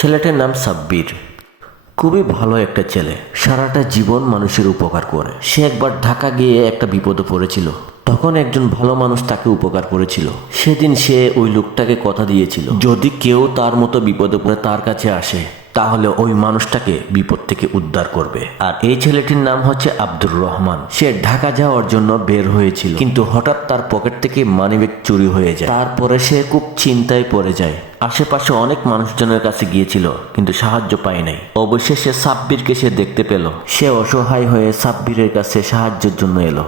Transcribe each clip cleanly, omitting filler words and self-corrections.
ছেলেটার নাম সাব্বির। খুবই ভালো একটা ছেলে, সারাটা জীবন মানুষের উপকার করে। সে একবার ঢাকা গিয়ে একটা বিপদে পড়েছিল, তখন একজন ভালো মানুষ তাকে উপকার করেছিল। সেদিন সে ওই লোকটাকে কথা দিয়েছিল, যদি কেউ তার মতো বিপদে পড়ে তার কাছে আসে তাহলে ওই মানুষটাকে বিপদ থেকে উদ্ধার করবে। আর এই ছেলেটির নাম হচ্ছে আব্দুর রহমান। সে ঢাকা যাওয়ার জন্য বের হয়েছিল, কিন্তু হঠাৎ তার পকেট থেকে মানিব্যাগ চুরি হয়ে যায়। তারপরে সে খুব চিন্তায় পড়ে যায়। আশেপাশে অনেক মানুষজনের কাছে গিয়েছিল, কিন্তু সাহায্য পায় নাই। অবশেষে সাব্বিরকে সে দেখতে পেল। সে অসহায় হয়ে সাব্বিরের কাছে সাহায্যের জন্য এলো।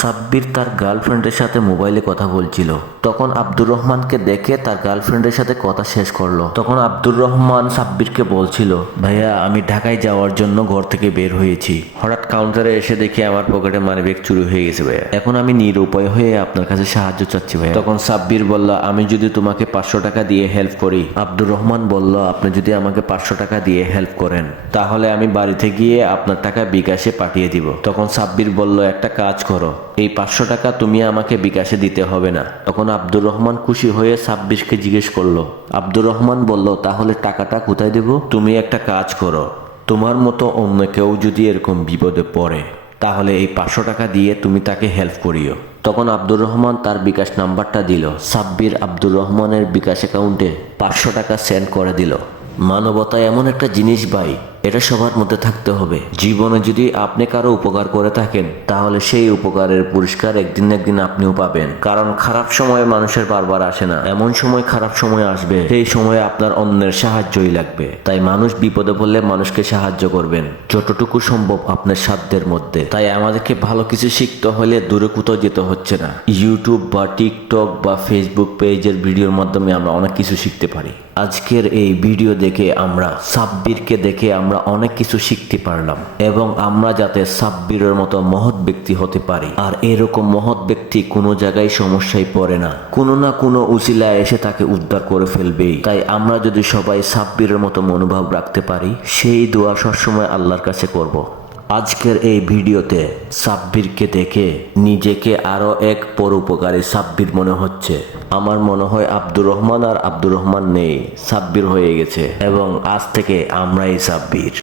সাব্বির তার গার্লফ্রেন্ডের সাথে মোবাইলে কথা বলছিল। তখন আব্দুর রহমানকে দেখে তার গার্লফ্রেন্ডের সাথে কথা শেষ করলো। তখন আব্দুর রহমান সাব্বিরকে বলছিল, ভাইয়া আমি ঢাকায় যাওয়ার জন্য ঘর থেকে বের হয়েছি, হঠাৎ কাউন্টারে এসে দেখি আমার পকেটে মানিব্যাগ চুরি হয়ে গেছে ভাইয়া। এখন আমি নিরুপায় হয়ে আপনার কাছে সাহায্য চাচ্ছি ভাইয়া। তখন সাব্বির বলল, আমি যদি তোমাকে 500 টাকা দিয়ে হেল্প করি। আব্দুর রহমান বলল, আপনি যদি আমাকে 500 টাকা দিয়ে হেল্প করেন তাহলে আমি বাড়িতে গিয়ে আপনার টাকা বিকাশে পাঠিয়ে দিব। তখন সাব্বির বলল, একটা কাজ করো, এই 500 টাকা তুমি আমাকে বিকাশে দিতে হবে না। তখন আব্দুর রহমান খুশি হয়ে সাব্বিরকে জিজ্ঞেস করলো। আব্দুর রহমান বলল, তাহলে টাকাটা কোথায় দেব? তুমি একটা কাজ করো, তোমার মতো অন্য কেউ যদি এরকম বিপদে পড়ে তাহলে এই 500 টাকা দিয়ে তুমি তাকে হেল্প করিও। তখন আব্দুর রহমান তার বিকাশ নাম্বারটা দিল। সাব্বির আব্দুর রহমানের বিকাশ অ্যাকাউন্টে 500 টাকা সেন্ড করে দিল। মানবতা এমন একটা জিনিস ভাই, এটা সবার মধ্যে থাকতে হবে। জীবনে যদি আপনি কারো উপকার করে থাকেন তাহলে সেই উপকারের পুরস্কার একদিন না একদিন আপনিও পাবেন। কারণ খারাপ সময় মানুষের বারবার আসে না, এমন সময় খারাপ সময় আসবে, সেই সময় আপনার অন্যের সাহায্যই লাগবে। তাই মানুষ বিপদে পড়লে মানুষকে সাহায্য করবেন যতটুকু সম্ভব আপনার সাধ্যের মধ্যে। তাই আমাদেরকে ভালো কিছু শিখতে হলে দূরে কোথাও যেতে হচ্ছে না। ইউটিউব বা টিকটক বা ফেসবুক পেজের ভিডিওর মাধ্যমে আমরা অনেক কিছু শিখতে পারি। আজকের এই ভিডিও দেখে আমরা সাব্বিরকে দেখে আমরা অনেক কিছু শিখতে পারলাম, এবং আমরা যাতে সাব্বিরের মতো মহৎ ব্যক্তি হতে পারি। আর এরকম মহৎ ব্যক্তি কোনো জায়গায় সমস্যায় পড়ে না, কোনো না কোনো উসিলায় এসে তাকে উদ্ধার করে ফেলবেই। তাই আমরা যদি সবাই সাব্বিরের মতো মনোভাব রাখতে পারি, সেই দোয়া সবসময় আল্লাহর কাছে করব। আজকের এই ভিডিওতে সাব্বিরকে দেখে নিজেকে আরো এক পরোপকারী সাব্বির মনে হচ্ছে। আমার মনে হয় আব্দুর রহমান আর আব্দুর রহমান নেই, সাব্বির হয়ে গেছে, এবং আজ থেকে আমরাই সাব্বির।